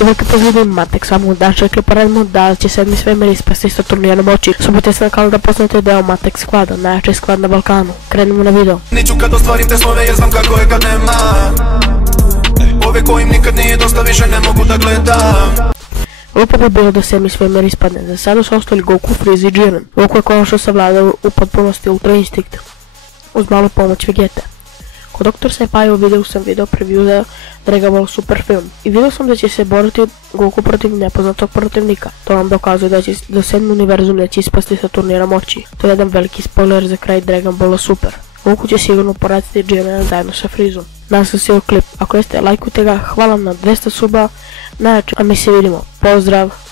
I veliki pozdrav Matek, s vama danas rekli poredimo da će 7. svemir ispasti sa turnira moći. Subite se na kanalu da poznate deo Matek sklada, najjači sklad na Balkanu. Krenimo na video. Neću kad ostvarim te snove jer znam kako je kad nema. Ove kojim nikad nije dosta više ne mogu da gledam. Lupo bi bilo da 7. svemir ispadne, za sada su ostali Goku, Freeza i Jiren. Goku je konačno savladao u potpunosti Ultra Instinct, uz malu pomoć Vegete. Kod Dr. Senpai videu sam video preview za Dragon Ball Super film i vidio sam da će se boriti Goku protiv nepoznatog protivnika. To nam dokazuje da će do 7. univerzum neće ispasti sa turnira moći. To je jedan veliki spoiler za kraj Dragon Balla Super. Goku će sigurno poratiti Jirena zajedno sa Freezom. Nadam se svoj klip, ako jeste lajkujte ga, hvala na 200 suba, najjače, a mi se vidimo, pozdrav!